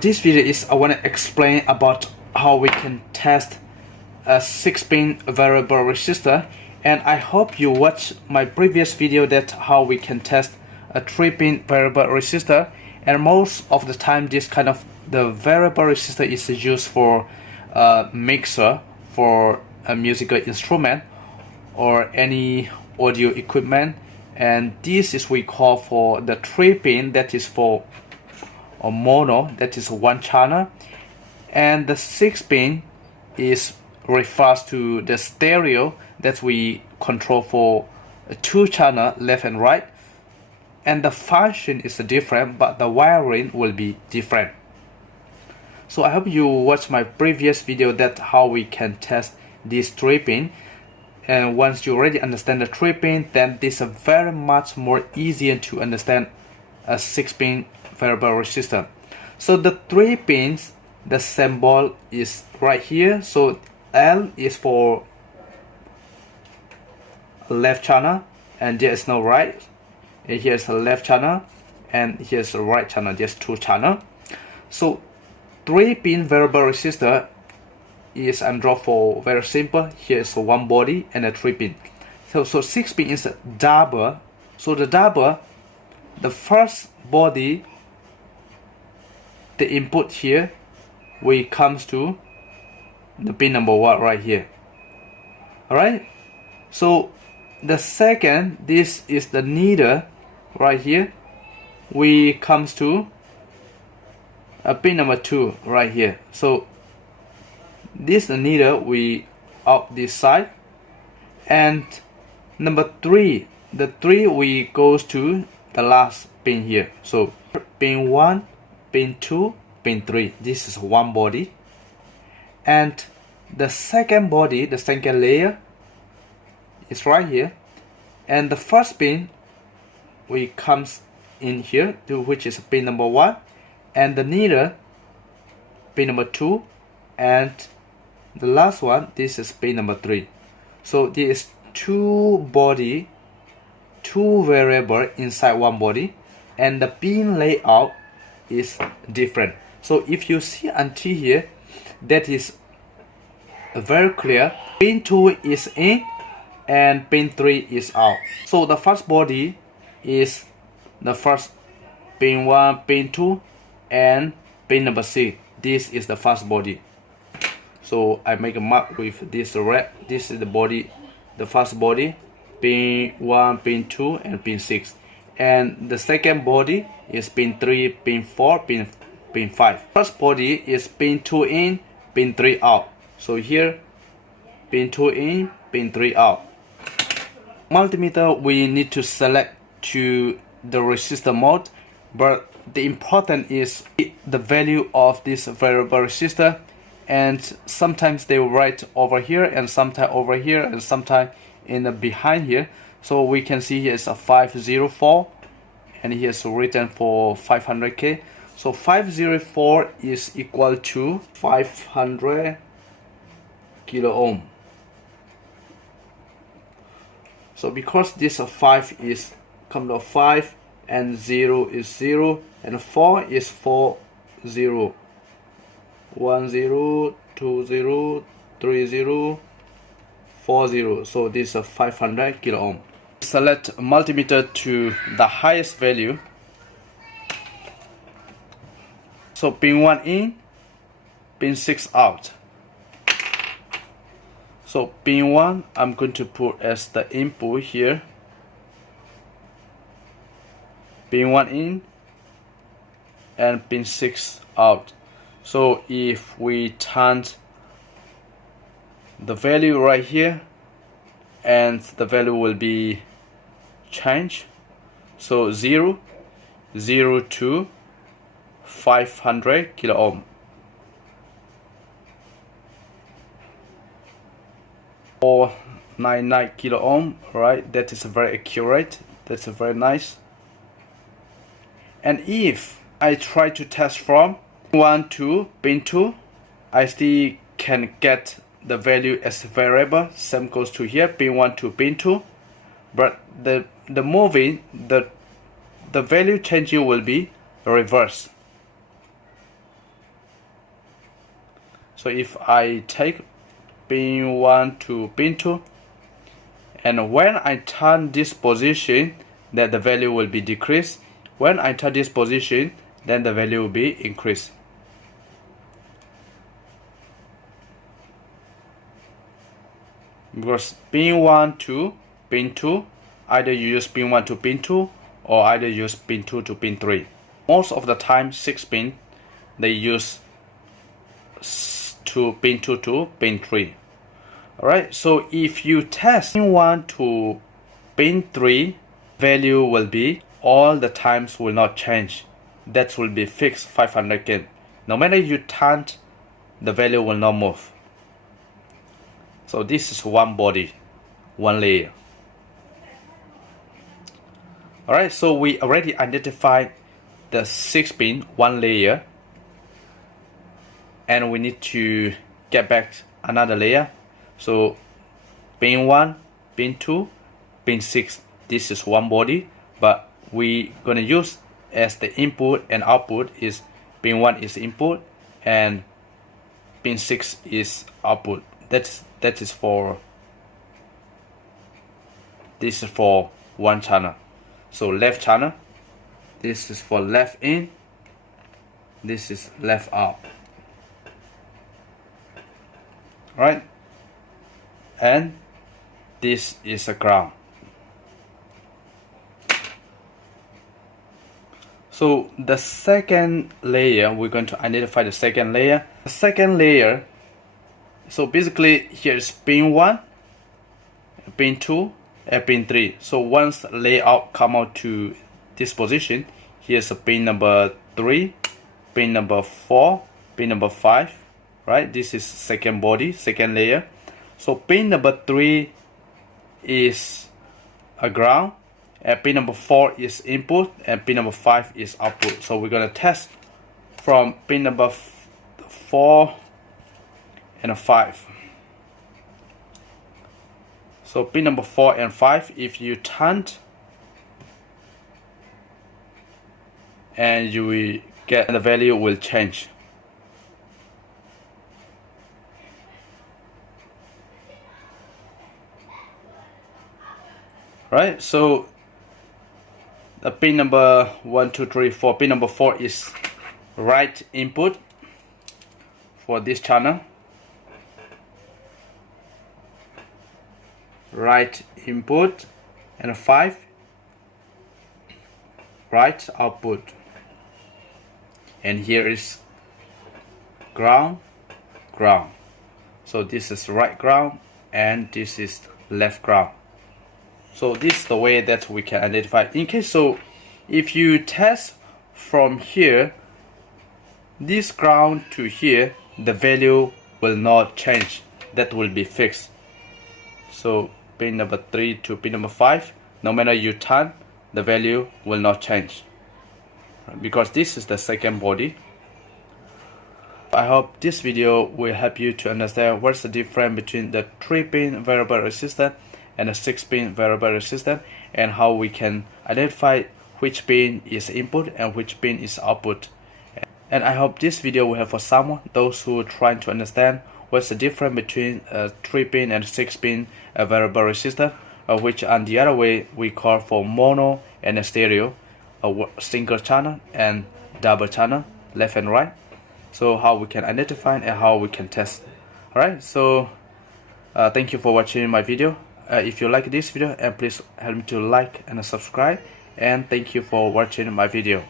This video is I want to explain about how we can test a 6-pin variable resistor, and I hope you watch my previous video that how we can test a 3-pin variable resistor. And most of the time this kind of the variable resistor is used for a mixer, for a musical instrument or any audio equipment, and this is we call for the 3-pin, that is for or mono, that is one channel, and the 6-pin is refers to the stereo that we control for two channel left and right, and the function is different but the wiring will be different. So I hope you watch my previous video that how we can test this 3-pin, and once you already understand the 3-pin, then this is very much more easier to understand a 6-pin variable resistor. So the 3 pins, the symbol is right here. So L is for left channel and there is no right, and here's the left channel and here's the right channel, there's two channel. So 3-pin variable resistor is I'm draw for very simple. Here is one body and a 3-pin. So 6-pin is a double. So the double, the first body, the input here, we comes to the pin number 1 right here. Alright, so the second, this is the needle right here, we comes to a pin number 2 right here. So this needle we out this side, and number 3, the 3 we goes to the last pin here. So pin 1, pin 2, pin 3, this is one body, and the second body, the second layer is right here, and the first pin we comes in here to which is pin number 1, and the needle pin number 2, and the last one, this is pin number 3. So there is two body, two variable inside one body, and the pin layout is different. So if you see until here, that is very clear. Pin 2 is in and pin 3 is out. So the first body is the first pin 1, pin 2, and pin number 6. This is the first body. So I make a mark with this red. This is the body, the first body, pin 1, pin 2, and pin 6. And the second body is pin 3, pin 4, pin 5. First body is pin 2 in, pin 3 out. So here, pin 2 in, pin 3 out. Multimeter, we need to select to the resistor mode, but the important is the value of this variable resistor, and sometimes they will write over here and sometimes over here and sometimes in the behind here. So we can see here is a 504 and here's written for 500k. So 504 is equal to 500 kilo ohm. So because this 5 is come to 5 and 0 is 0 and 4 is 40, 10, 20, 30, 40. So this is 500 kilo ohm. Select multimeter to the highest value. So pin 1 in, pin 6 out. So pin 1 I'm going to put as the input here. Pin 1 in and pin 6 out. So if we turn the value right here, and the value will be changed. So 0, 0 to 500 kilo ohm. 499 kilo ohm, right? That is very accurate. That's very nice. And if I try to test from 1 to pin 2, I still can get the value as variable. Same goes to here, pin 1 to pin 2, but the moving, the value changing will be reverse. So if I take pin 1 to pin 2, and when I turn this position, then the value will be decreased. When I turn this position, then the value will be increased. Because pin 1 to pin 2, either you use pin 1 to pin 2 or either use pin 2 to pin 3. Most of the time 6 pin they use to pin 2 to pin 3. Alright, so if you test pin 1 to pin 3, value will be all the times will not change. That will be fixed 500 gain. No matter you turn, the value will not move. So this is one body, one layer. Alright, so we already identified the 6 pin, one layer, and we need to get back another layer. So pin 1, pin 2, pin 6, this is one body, but we gonna use as the input and output is pin 1 is input and pin 6 is output. That is for this is for one channel. So left channel, this is for left in, this is left out. Right, and this is a ground. So the second layer, we're going to identify the second layer. The second layer, so basically here is pin 1, pin 2, and pin 3. So once layout come out to this position, here's a pin number 3, pin number 4, pin number 5. Right, this is second body, second layer. So pin number 3 is a ground, and pin number 4 is input, and pin number 5 is output. So we're gonna test from pin number 4 and 5. So pin number 4 and 5, if you turn, and you will get the value will change. Right, so the pin number 1, 2, 3, 4, pin number 4 is right input for this channel, right input, and 5 right output, and here is ground, ground. So this is right ground and this is left ground. So this is the way that we can identify. In case so, if you test from here, this ground to here, the value will not change. That will be fixed. So pin number 3 to pin number 5, no matter you turn, the value will not change, because this is the second body. I hope this video will help you to understand what's the difference between the 3-pin variable resistor and a 6-pin variable resistor, and how we can identify which pin is input and which pin is output. And I hope this video will help for someone, those who are trying to understand what's the difference between a 3-pin and 6-pin variable resistor, which on the other way we call for mono and a stereo, a single channel and double channel, left and right. So how we can identify and how we can test. Alright, so thank you for watching my video. If you like this video, and please help me to like and subscribe, and thank you for watching my video.